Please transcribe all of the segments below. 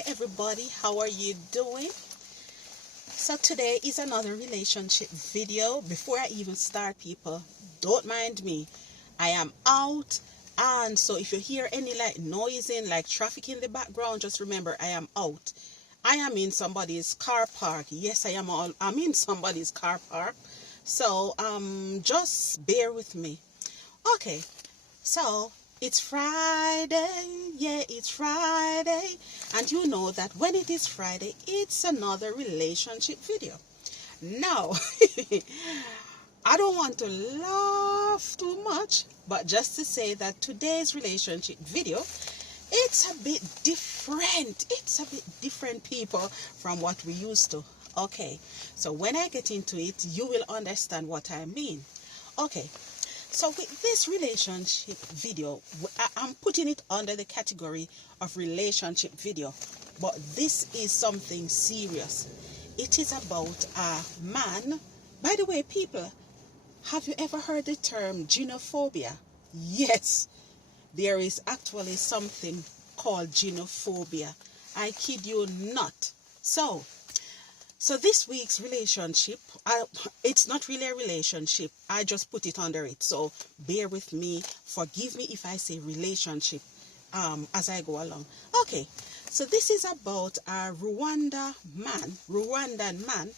Hi everybody, how are you doing? So today is another relationship video. Before I even start, people, don't mind me. I am out, and so if you hear any like noising, like traffic in the background, just remember I am out. I am in somebody's car park. Yes, I'm in somebody's car park. So just bear with me. Okay, so it's Friday. Yeah, it's Friday. And you know that when it is Friday, it's another relationship video. Now, I don't want to laugh too much, but just to say that today's relationship video, it's a bit different. It's a bit different, people, from what we used to. Okay, so when I get into it, you will understand what I mean. Okay, so with this relationship video, I'm putting it under the category of relationship video, but this is something serious. It is about a man. By the way, people, have you ever heard the term Genophobia? Yes, there is actually something called Genophobia. I kid you not. So this week's relationship, it's not really a relationship. I just put it under it. So bear with me. Forgive me if I say relationship as I go along. Okay, so this is about a Rwandan man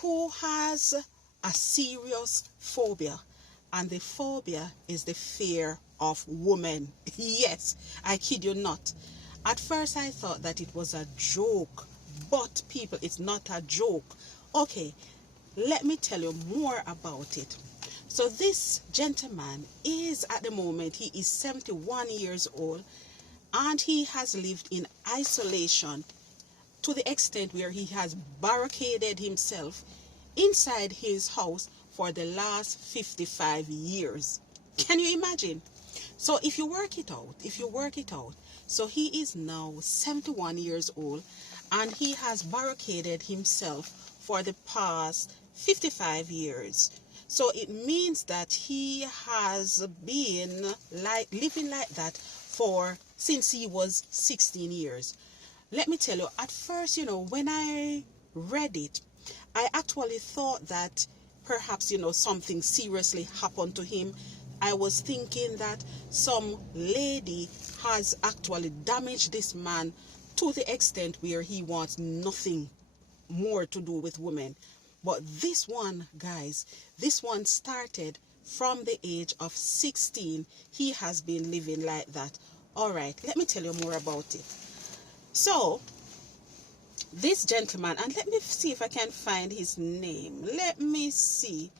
who has a serious phobia. And the phobia is the fear of women. Yes, I kid you not. At first I thought that it was a joke. But people, it's not a joke. Okay, let me tell you more about it. So this gentleman is, at the moment, he is 71 years old, and he has lived in isolation to the extent where he has barricaded himself inside his house for the last 55 years. Can you imagine? So if you work it out, so he is now 71 years old, and he has barricaded himself for the past 55 years. So it means that he has been living like that since he was 16 years. Let me tell you, at first, when I read it, I actually thought that perhaps, something seriously happened to him. I was thinking that some lady has actually damaged this man to the extent where he wants nothing more to do with women. But this one, guys, this one started from the age of 16. He has been living like that. All right, let me tell you more about it. So this gentleman, and let me see if I can find his name. Let me see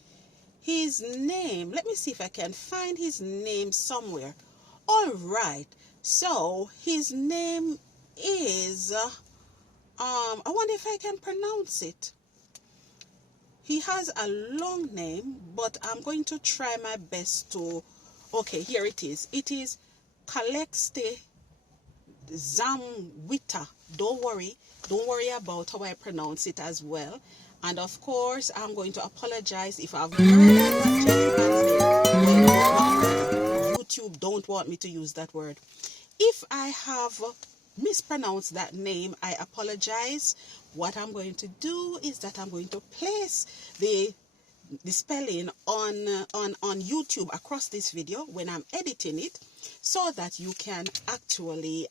if I can find his name somewhere. All right, so his name is I wonder if I can pronounce it. He has a long name, but I'm going to try my best to. Okay, here it is. It is Kalexte Zamwita. Don't worry about how I pronounce it as well. And of course, I'm going to apologize if I've murdered that gentleman's name. YouTube don't want me to use that word. If I have mispronounced that name, I apologize. What I'm going to do is that I'm going to place the spelling on YouTube across this video when I'm editing it, so that you can actually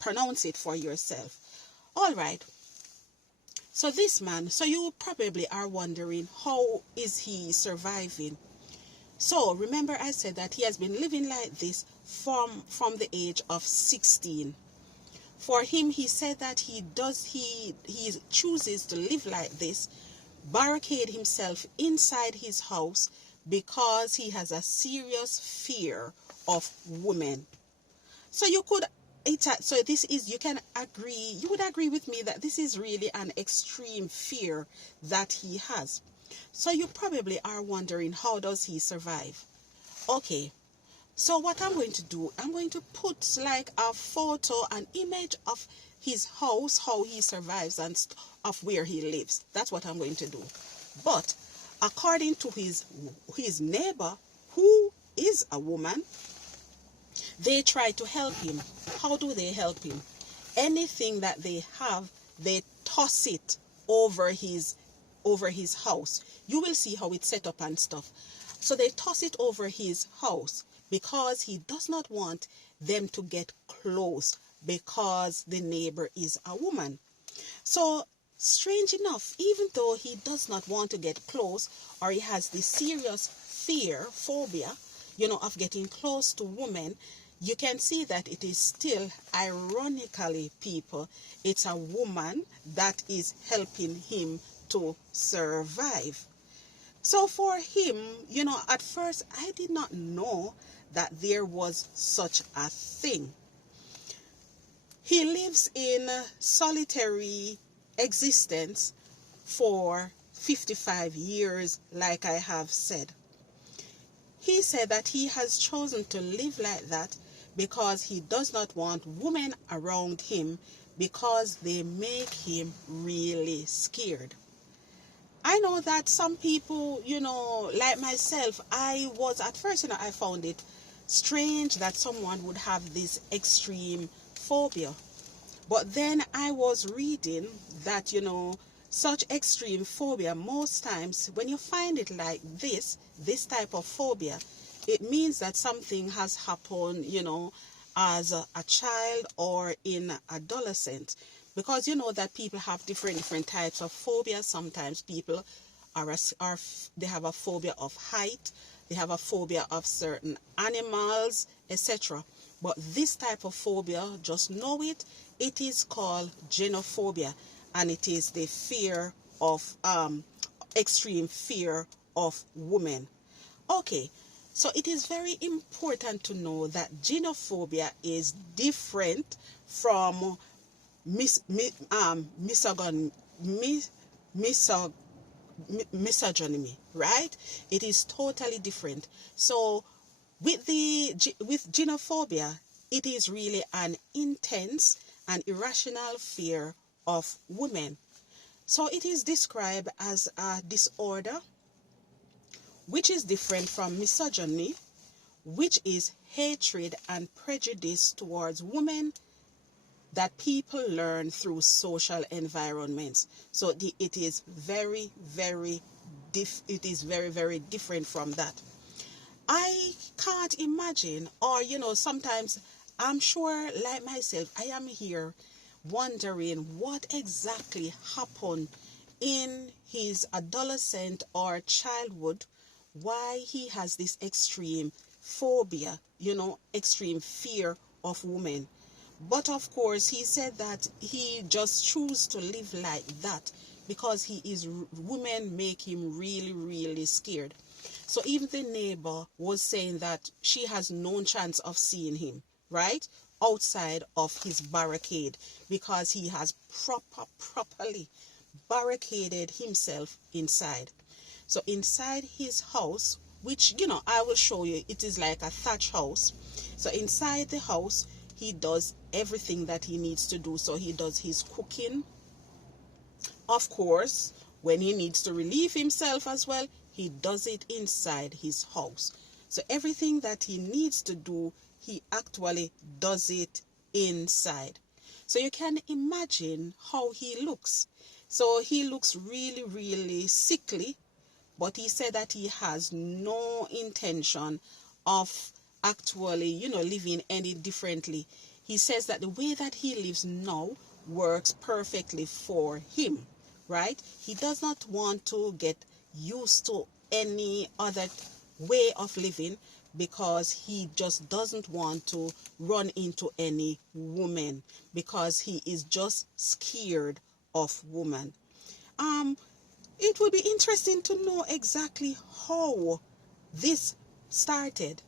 pronounce it for yourself. All right. So this man, so you probably are wondering, how is he surviving? So remember I said that he has been living like this from the age of 16. For him, he said that he chooses to live like this, barricade himself inside his house, because he has a serious fear of women. So you would agree with me that this is really an extreme fear that he has. So you probably are wondering, how does he survive? Okay, so what I'm going to do, I'm going to put like a photo, an image of his house, how he survives, and of where he lives. That's what I'm going to do. But according to his neighbor, who is a woman, they try to help him. How do they help him? anything that they have, they toss it over his house. You will see how it's set up and stuff. So they toss it over his house because he does not want them to get close, because the neighbor is a woman. So strange enough, even though he does not want to get close, or he has this serious fear, phobia, of getting close to women, you can see that it is still, ironically, people, it's a woman that is helping him to survive. So for him, at first I did not know that there was such a thing. He lives in solitary existence for 55 years, like I have said. He said that he has chosen to live like that because he does not want women around him, because they make him really scared. I know that some people, like myself, I was at first, I found it strange that someone would have this extreme phobia. But then I was reading that, such extreme phobia, most times when you find it like this type of phobia, it means that something has happened, as a child or in adolescent. Because that people have different types of phobia. Sometimes people they have a phobia of height, they have a phobia of certain animals, etc. But this type of phobia, just know it is called Genophobia, and it is the fear of extreme fear of women. Okay, so it is very important to know that Genophobia is different from misogyny, right? It is totally different. So with Genophobia, it is really an intense and irrational fear of women. So it is described as a disorder which is different from misogyny, which is hatred and prejudice towards women that people learn through social environments. So it is very, very different from that. I can't imagine, or sometimes I'm sure, like myself, I am here wondering what exactly happened in his adolescent or childhood, why he has this extreme phobia, extreme fear of women. But of course, he said that he just chose to live like that because women make him really, really scared. So even the neighbor was saying that she has no chance of seeing him, right, outside of his barricade, because he has properly barricaded himself inside. So inside his house, which, I will show you, it is like a thatch house. So inside the house, he does everything that he needs to do. So he does his cooking. Of course, when he needs to relieve himself as well, he does it inside his house. So everything that he needs to do, he actually does it inside. So you can imagine how he looks. So he looks really, really sickly, but he said that he has no intention of actually, living any differently. He says that the way that he lives now works perfectly for him, right? He does not want to get used to any other way of living, because he just doesn't want to run into any woman, because he is just scared of women. It would be interesting to know exactly how this started.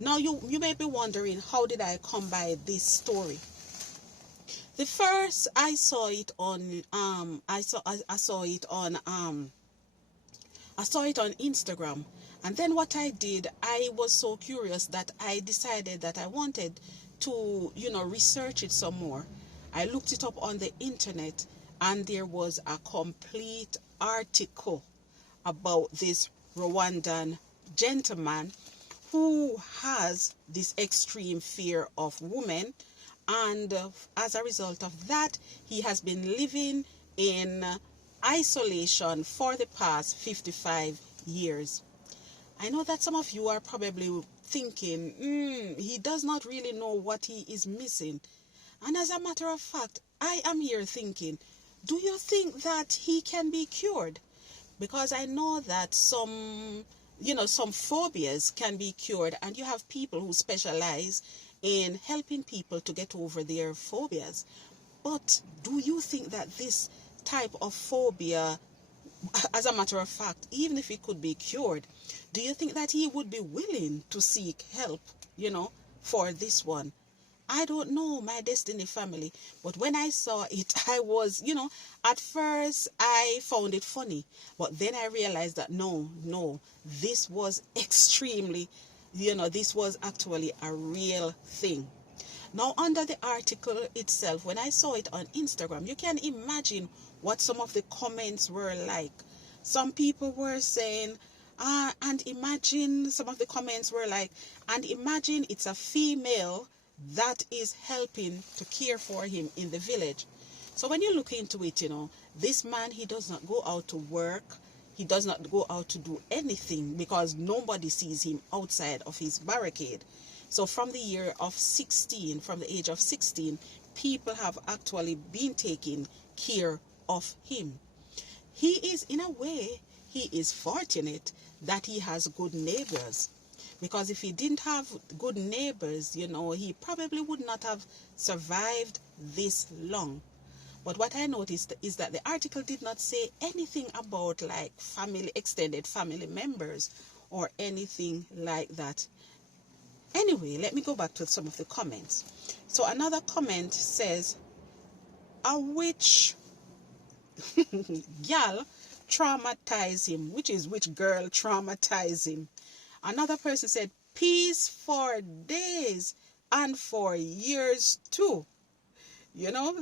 Now you may be wondering, how did I come by this story? The first I saw it on I saw it on Instagram, and then what I did, I was so curious that I decided that I wanted to research it some more. I looked it up on the internet, and there was a complete article about this Rwandan gentleman who has this extreme fear of women, and as a result of that, he has been living in isolation for the past 55 years. I know that some of you are probably thinking, he does not really know what he is missing. And as a matter of fact, I am here thinking, do you think that he can be cured? Because I know that some phobias can be cured, and you have people who specialize in helping people to get over their phobias. But do you think that this type of phobia, as a matter of fact, even if it could be cured, do you think that he would be willing to seek help, for this one? I don't know, my destiny family. But when I saw it, I was, at first I found it funny. But then I realized that no, this was extremely, this was actually a real thing. Now, under the article itself, when I saw it on Instagram, you can imagine what some of the comments were like. Some people were saying, and imagine, some of the comments were like, and imagine it's a female that is helping to care for him in the village. So when you look into it, this man, he does not go out to work. He does not go out to do anything because nobody sees him outside of his barricade. So from the age of 16, people have actually been taking care of him. He is, in a way, he is fortunate that he has good neighbors. Because if he didn't have good neighbors, he probably would not have survived this long. But what I noticed is that the article did not say anything about like extended family members or anything like that. Anyway, let me go back to some of the comments. So another comment says, a witch gal traumatized him. Which girl traumatized him? Another person said, peace for days and for years too.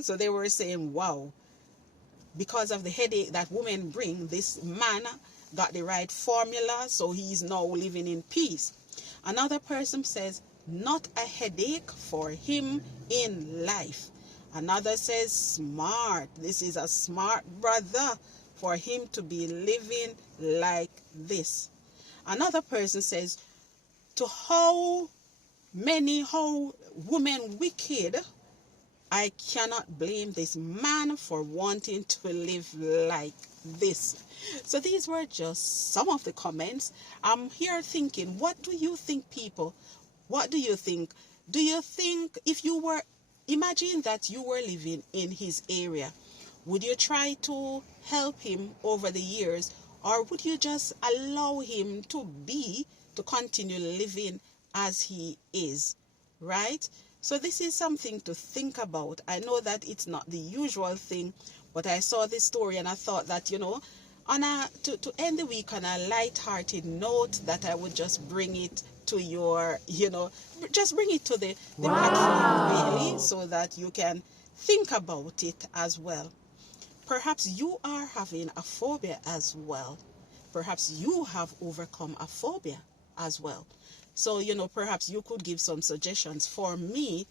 So they were saying, wow, because of the headache that women bring, this man got the right formula, so he's now living in peace. Another person says, not a headache for him in life. Another says, smart. This is a smart brother for him to be living like this. Another person says, to how women wicked, I cannot blame this man for wanting to live like this. So these were just some of the comments. I'm here thinking, what do you think, people? What do you think? Do you think imagine that you were living in his area, would you try to help him over the years, or would you just allow him to continue living as he is, right? So this is something to think about. I know that it's not the usual thing, but I saw this story and I thought that, to end the week on a light-hearted note, that I would just bring it to your, just bring it to the platform, really, so that you can think about it as well. Perhaps you are having a phobia as well. Perhaps you have overcome a phobia as well. So, perhaps you could give some suggestions. For me,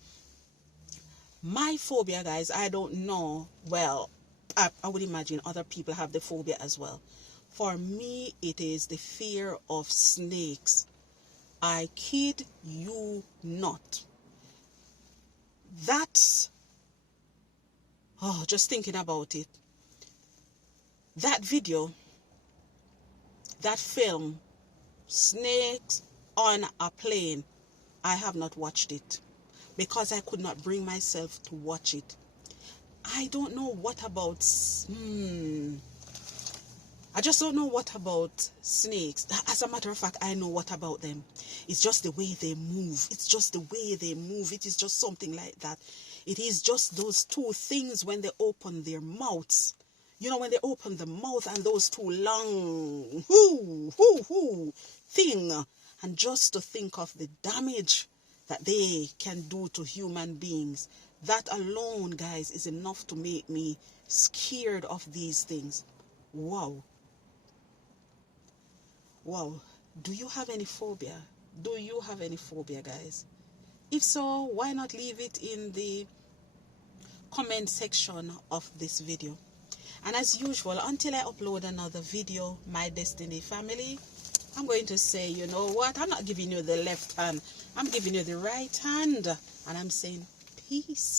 my phobia, guys, I don't know. Well, I would imagine other people have the phobia as well. For me, it is the fear of snakes. I kid you not. That's, just thinking about it. That video, that film, Snakes on a Plane, I have not watched it because I could not bring myself to watch it. I don't know what about, I just don't know what about snakes. As a matter of fact, I know what about them. It's just the way they move. It's just the way they move. It is just something like that. It is just those two things when they open their mouths. When they open the mouth and those two long thing. And just to think of the damage that they can do to human beings. That alone, guys, is enough to make me scared of these things. Wow. Wow. Do you have any phobia? Do you have any phobia, guys? If so, why not leave it in the comment section of this video? And as usual, until I upload another video, my Destiny family, I'm going to say, you know what, I'm not giving you the left hand, I'm giving you the right hand, and I'm saying peace.